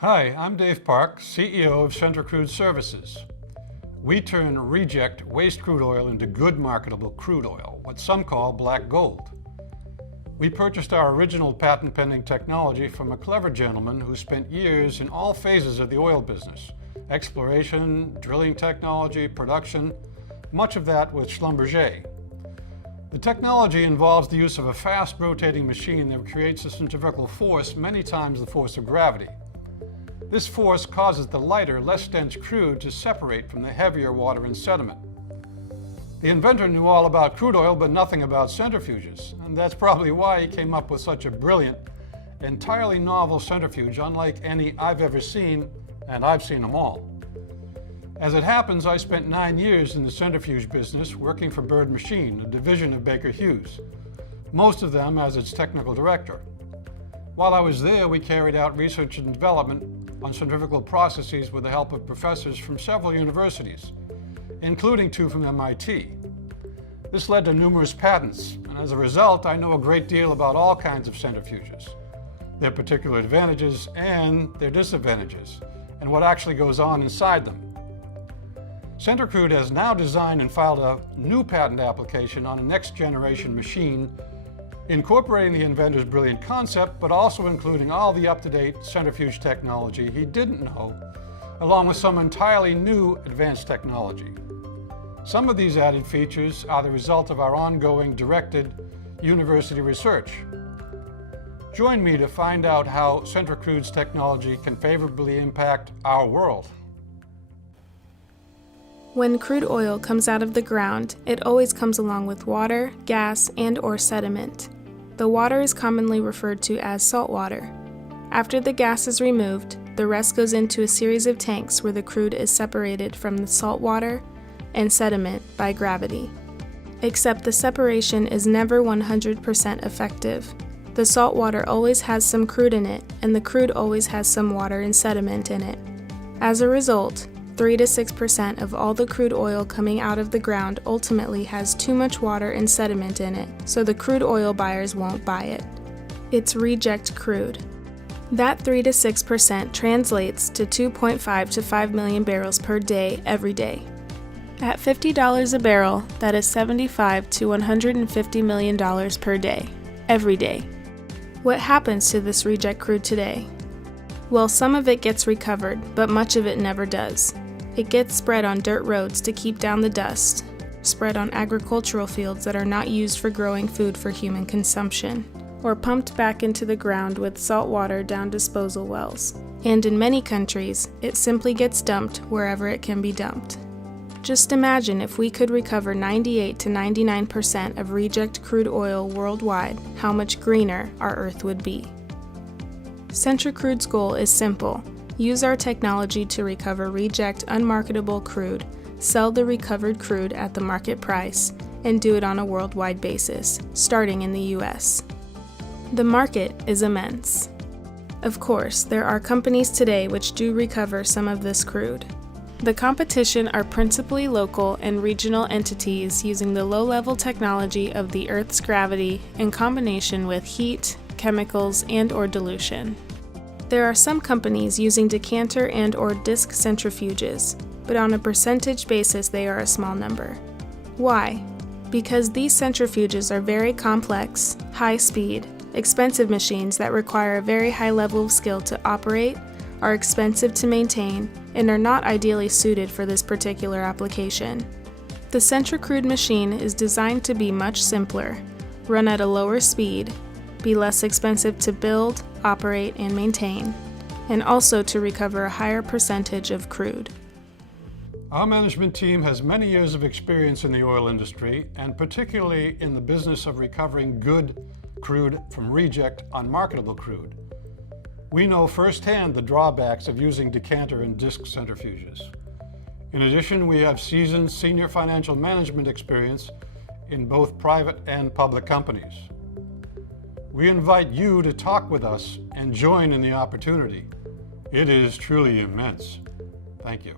Hi, I'm Dave Park, CEO of CentriCrude Services. We turn reject waste crude oil into good marketable crude oil, what some call black gold. We purchased our original patent-pending technology from a clever gentleman who spent years in all phases of the oil business: exploration, drilling technology, production, much of that with Schlumberger. The technology involves the use of a fast rotating machine that creates a centrifugal force many times the force of gravity. This force causes the lighter, less dense crude to separate from the heavier water and sediment. The inventor knew all about crude oil, but nothing about centrifuges, and that's probably why he came up with such a brilliant, entirely novel centrifuge, unlike any I've ever seen, and I've seen them all. As it happens, I spent 9 years in the centrifuge business working for Bird Machine, a division of Baker Hughes, most of them as its technical director. While I was there, we carried out research and development on centrifugal processes with the help of professors from several universities, including 2 from MIT. This led to numerous patents, and as a result, I know a great deal about all kinds of centrifuges, their particular advantages and their disadvantages, and what actually goes on inside them. CentriCrude has now designed and filed a new patent application on a next-generation machine, incorporating the inventor's brilliant concept, but also including all the up-to-date centrifuge technology he didn't know, along with some entirely new advanced technology. Some of these added features are the result of our ongoing directed university research. Join me to find out how CentriCrude's technology can favorably impact our world. When crude oil comes out of the ground, it always comes along with water, gas, and/or sediment. The water is commonly referred to as salt water. After the gas is removed, the rest goes into a series of tanks where the crude is separated from the salt water and sediment by gravity. Except the separation is never 100% effective. The salt water always has some crude in it, and the crude always has some water and sediment in it. As a result, 3 to 6% of all the crude oil coming out of the ground ultimately has too much water and sediment in it, so the crude oil buyers won't buy it. It's reject crude. That 3 to 6% translates to 2.5 to 5 million barrels per day, every day. At $50 a barrel, that is $75 to $150 million per day, every day. What happens to this reject crude today? Well, some of it gets recovered, but much of it never does. It gets spread on dirt roads to keep down the dust, spread on agricultural fields that are not used for growing food for human consumption, or pumped back into the ground with salt water down disposal wells. And in many countries, it simply gets dumped wherever it can be dumped. Just imagine if we could recover 98 to 99% of reject crude oil worldwide, how much greener our Earth would be. CentriCrude's goal is simple: use our technology to recover reject unmarketable crude, sell the recovered crude at the market price, and do it on a worldwide basis, starting in the US. The market is immense. Of course, there are companies today which do recover some of this crude. The competition are principally local and regional entities using the low-level technology of the Earth's gravity in combination with heat, chemicals, and/or dilution. There are some companies using decanter and/or disc centrifuges, but on a percentage basis they are a small number. Why? Because these centrifuges are very complex, high-speed, expensive machines that require a very high level of skill to operate, are expensive to maintain, and are not ideally suited for this particular application. The CentriCrude machine is designed to be much simpler, run at a lower speed, be less expensive to build, operate, and maintain, and also to recover a higher percentage of crude. Our management team has many years of experience in the oil industry, and particularly in the business of recovering good crude from reject unmarketable crude. We know firsthand the drawbacks of using decanter and disc centrifuges. In addition, we have seasoned senior financial management experience in both private and public companies. We invite you to talk with us and join in the opportunity. It is truly immense. Thank you.